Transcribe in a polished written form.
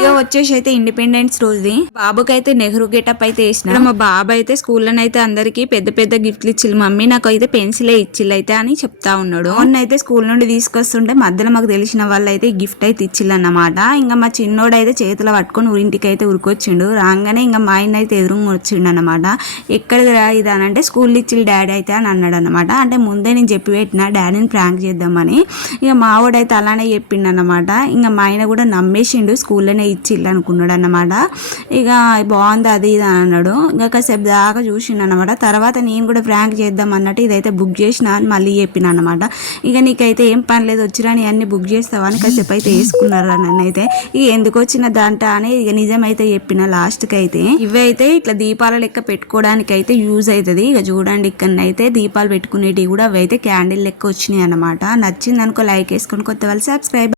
ఇక వచ్చేసి అయితే ఇండిపెండెన్స్ రోజుది బాబుకైతే నెహ్రూ గెటప్ అయితే వేసిన మా బాబు అయితే స్కూల్లోనైతే అందరికి పెద్ద పెద్ద గిఫ్ట్లు ఇచ్చిల్లు మమ్మీ నాకు అయితే పెన్సిలే ఇచ్చిల్లు అయితే అని చెప్తా ఉన్నాడు. మొన్న అయితే స్కూల్ నుండి తీసుకొస్తుంటే మధ్యలో మాకు తెలిసిన వాళ్ళు అయితే గిఫ్ట్ అయితే ఇచ్చిల్లు అన్నమాట. ఇంకా మా చిన్నోడు అయితే చేతిలో పట్టుకొని ఊరింటికి అయితే ఉరికొచ్చిండు. రాగానే ఇంకా మా ఆయన అయితే ఎదురుగా వచ్చిండు అనమాట. ఎక్కడికి రా ఇది అని అంటే స్కూల్ ఇచ్చిల్లు డాడీ అయితే అని అన్నాడు అనమాట. అంటే ముందే నేను చెప్పి పెట్టిన డాడీని ప్రాంక్ చేద్దామని. ఇక మావాడైతే అలానే చెప్పిండు అన్నమాట. ఇంకా మా ఆయన కూడా నమ్మేసిండు స్కూల్లోనే ఇచ్చిల్లు అనుకున్నాడు అన్నమాట. ఇక బాగుంది అది ఇది అన్నాడు. ఇంకా కాసేపు దాకా చూసిండు అనమాట. తర్వాత నేను కూడా ప్రాంక్ చేద్దాం అన్నట్టు ఇదైతే బుక్ చేసిన అని మళ్ళీ చెప్పిన అనమాట. ఇక నీకైతే ఏం పని లేదు వచ్చిరా నీ అన్ని బుక్ చేస్తావా అని కాసేపు అయితే వేసుకున్నారు నన్ను అయితే. ఇక ఎందుకు వచ్చిన దాంట అని ఇక నిజమైతే చెప్పిన లాస్ట్కి అయితే. ఇవైతే ఇట్లా దీపాల లెక్క పెట్టుకోవడానికి అయితే యూజ్ అవుతుంది. ఇక చూడండి ఇక్కడనైతే దీపాలు పెట్టుకునేటివి కూడా అవి అయితే క్యాండిల్ లెక్క వచ్చినాయి అనమాట. నచ్చింది అనుకో లైక్ వేసుకొని కొత్త వాళ్ళు సబ్స్క్రైబ్.